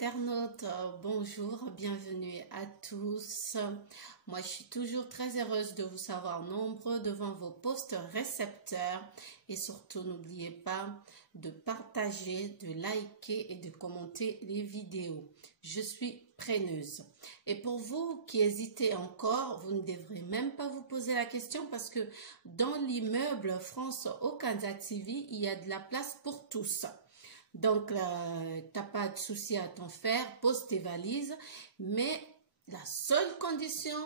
internautes, bonjour, bienvenue à tous. Moi, je suis toujours très heureuse de vous savoir nombreux devant vos postes récepteurs. Et surtout, n'oubliez pas de partager, de liker et de commenter les vidéos. Je suis preneuse. Et pour vous qui hésitez encore, vous ne devrez même pas vous poser la question parce que dans l'immeuble France Okanza TV, il y a de la place pour tous. Donc, t'as pas de souci à t'en faire, pose tes valises, mais la seule condition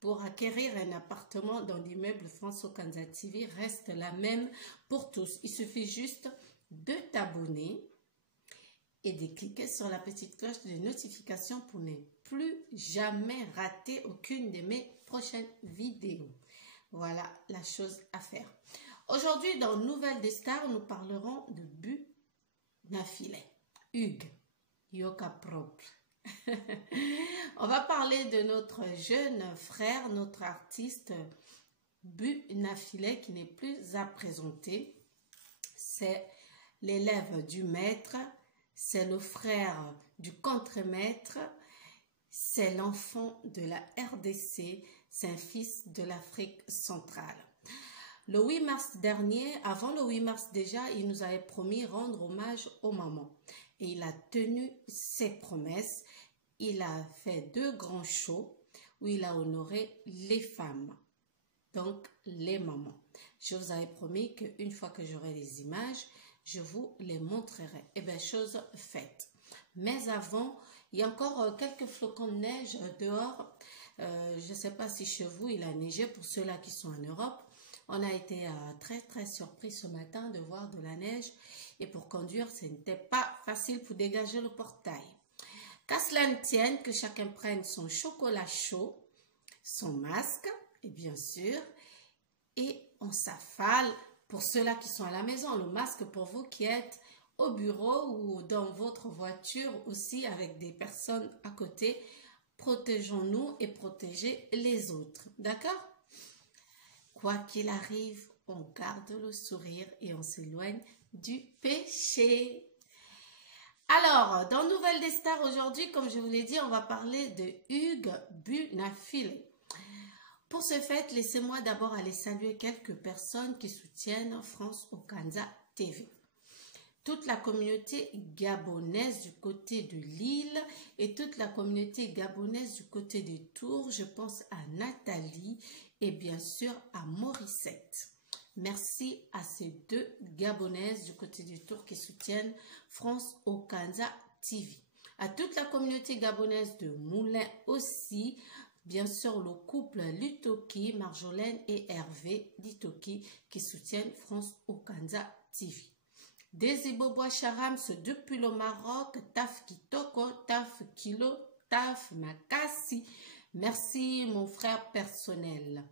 pour acquérir un appartement dans l'immeuble France Okanza TV reste la même pour tous. Il suffit juste de t'abonner et de cliquer sur la petite cloche de notification pour ne plus jamais rater aucune de mes prochaines vidéos. Voilà la chose à faire. Aujourd'hui, dans Nouvelles des Stars, nous parlerons de Bunafilet, Hugues, Yoka propre. On va parler de notre jeune frère, notre artiste Bunafilet qui n'est plus à présenter. C'est l'élève du maître, c'est le frère du contre-maître, c'est l'enfant de la RDC, c'est un fils de l'Afrique centrale. Le 8 mars dernier, avant le 8 mars déjà, il nous avait promis rendre hommage aux mamans. Et il a tenu ses promesses. Il a fait 2 grands shows où il a honoré les femmes, donc les mamans. Je vous avais promis qu'une fois que j'aurai les images, je vous les montrerai. Eh bien, chose faite. Mais avant, il y a encore quelques flocons de neige dehors. Je ne sais pas si chez vous, il a neigé pour ceux-là qui sont en Europe. On a été très surpris ce matin de voir de la neige et pour conduire, ce n'était pas facile pour dégager le portail. Qu'à cela ne tienne, que chacun prenne son chocolat chaud, son masque, et bien sûr, et on s'affale pour ceux-là qui sont à la maison. Le masque pour vous qui êtes au bureau ou dans votre voiture aussi avec des personnes à côté. Protégeons-nous et protégez les autres. D'accord ? Quoi qu'il arrive, on garde le sourire et on s'éloigne du péché. Alors, dans Nouvelles des Stars aujourd'hui, comme je vous l'ai dit, on va parler de Hugues Bunafilet. Pour ce fait, laissez-moi d'abord aller saluer quelques personnes qui soutiennent France Okanza TV. Toute la communauté gabonaise du côté de Lille et toute la communauté gabonaise du côté des Tours. Je pense à Nathalie et bien sûr à Morissette. Merci à ces 2 Gabonaises du côté du Tour qui soutiennent France Okanza TV. À toute la communauté gabonaise de Moulins aussi, bien sûr le couple Lutoki, Marjolaine et Hervé Litoki qui soutiennent France Okanza TV. Des Ibobois Charams depuis le Maroc, Taf Kitoko, Taf Kilo, Taf Makassi. Merci mon frère personnel.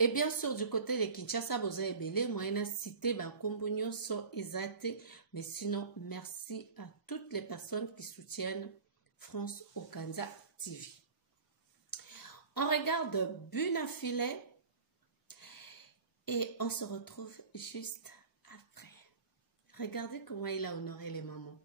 Et bien sûr du côté de Kinshasa, Boza Ebele, moi cité Bakombonyo so Ezate. Mais sinon, merci à toutes les personnes qui soutiennent France Okanza TV. On regarde Bunafilet et on se retrouve juste après. Regardez comment il a honoré les mamans.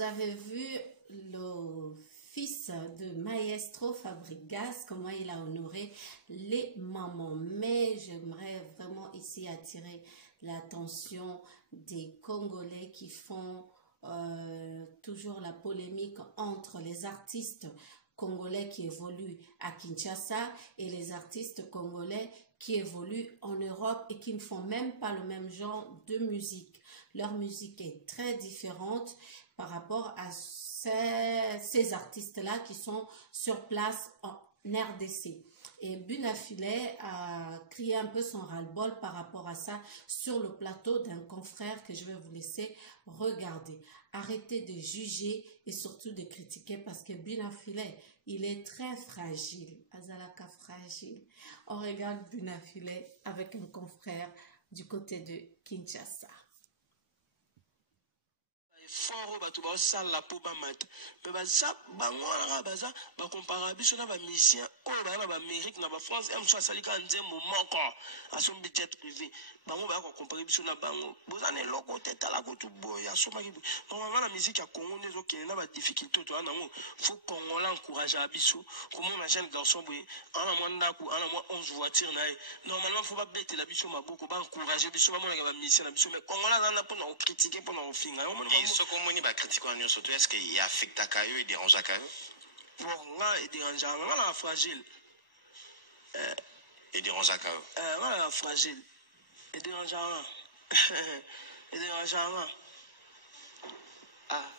vous avez vu le fils de Maestro Fabregas, comment il a honoré les mamans. Mais j'aimerais vraiment ici attirer l'attention des Congolais qui font toujours la polémique entre les artistes congolais qui évoluent à Kinshasa et les artistes congolais qui évoluent en Europe et qui ne font même pas le même genre de musique. Leur musique est très différente par rapport à ces artistes-là qui sont sur place en RDC. Et Bunafilet a crié un peu son ras-le-bol par rapport à ça sur le plateau d'un confrère que je vais vous laisser regarder. Arrêtez de juger et surtout de critiquer parce que Bunafilet, il est très fragile. Azalaka fragile. On regarde Bunafilet avec un confrère du côté de Kinshasa. Fort bato ba sala po ba mat pe ba sa bango na ba za ba compara biso na ba musicien o ba na ba Amérique na ba France m so asali ka nzembo moko aso budget privé bango ba ko comparer biso na bango bozane loko teta la ko tu boya so ma ki normalement la musique ya Congo nezo ke na ba difficulté to na ngo faut Congo encourager biso comme un jeune garçon boy ana mwanda ku ana mwa 11 voitures na normalement faut pas bête la biso maboko ba encourager biso ba mona ba musicien na biso mais Congo la na pour na critiquer pour na finga ce qu'on m'a dit, critique en surtout, est-ce qu'il affecte à Kayo et dérange à Kayo? Bon, là, il dérange à moi, là, fragile. Il dérange à Kayo. Voilà, fragile. Il dérange à moi. Il dérange à moi. Ah.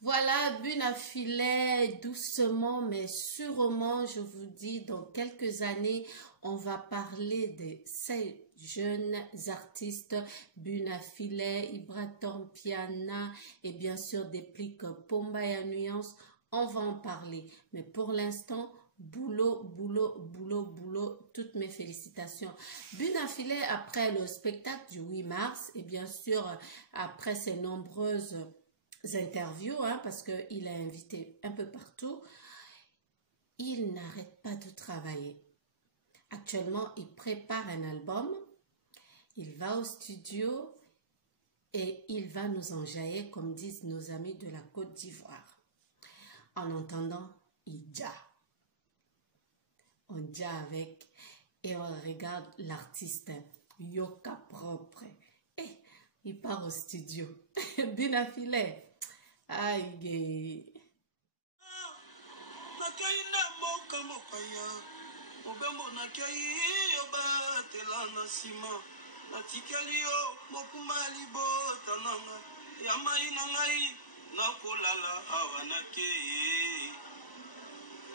Voilà, Bunafilet, doucement mais sûrement, je vous dis, dans quelques années, on va parler de ces jeunes artistes, Bunafilet, Ibraton Piana et bien sûr des pliques Pomba et Nuance. On va en parler. Mais pour l'instant, boulot, boulot, boulot, boulot. Toutes mes félicitations. Bunafilet, après le spectacle du 8 mars et bien sûr après ses nombreuses interviews, parce qu'il a invité un peu partout, il n'arrête pas de travailler. Actuellement, il prépare un album, il va au studio et il va nous enjailler, comme disent nos amis de la Côte d'Ivoire. En entendant, il ja. On ja avec et on regarde l'artiste Yoka propre. Et il part au studio. Bunafilet. Aïe. Obembo na kei yoba telana sima natikeli yo mokuma libota nanga ya mai na ngai nakolala awa na kei.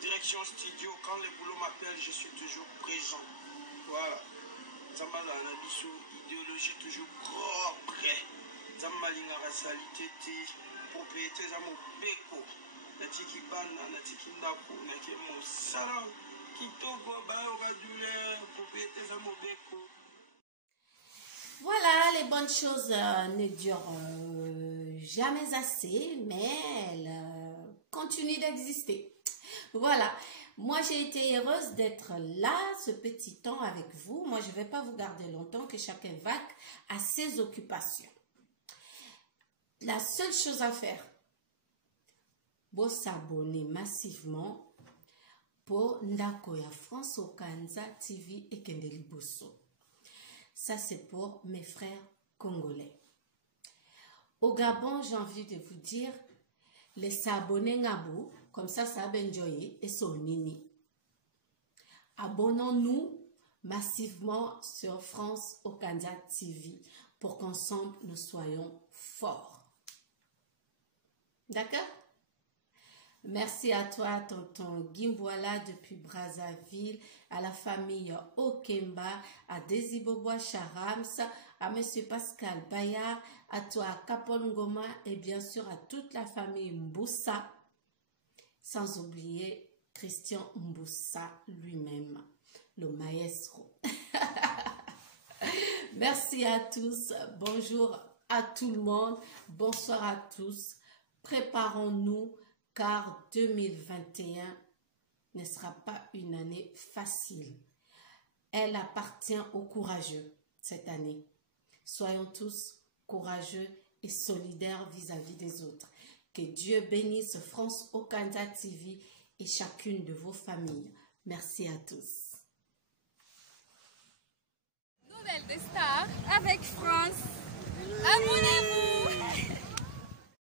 Direction studio, quand le boulot m'appelle, je suis toujours présent. Voilà. Zamba na biso idéologie toujours propre. Zamba linga rasalité te propriété za mobeko. Natiki bana natiki ndako nake mosala. Voilà, les bonnes choses ne durent jamais assez, mais elles continuent d'exister. Voilà, moi j'ai été heureuse d'être là ce petit temps avec vous. Moi je ne vais pas vous garder longtemps, que chacun vaque à ses occupations. La seule chose à faire, vous s'abonner massivement pour Ndako ya France Okanza TV et Kendeli Bosso. Ça, c'est pour mes frères congolais. Au Gabon, j'ai envie de vous dire, les s'abonner ngabou, comme ça va enjoyer et son nini. Abonnons-nous massivement sur France Okanza TV pour qu'ensemble nous soyons forts. D'accord? Merci à toi, tonton Gimbwala depuis Brazzaville, à la famille Okemba, à Desiboboa Charams, à monsieur Pascal Bayard, à toi Kapon Ngoma et bien sûr à toute la famille Mboussa, sans oublier Christian Mboussa lui-même, le maestro. Merci à tous, bonjour à tout le monde, bonsoir à tous, préparons-nous car 2021 ne sera pas une année facile. Elle appartient aux courageux cette année. Soyons tous courageux et solidaire vis-à-vis des autres. Que Dieu bénisse France Okanda TV et chacune de vos familles. Merci à tous. Nouvelle des stars avec France. Abonnez-vous!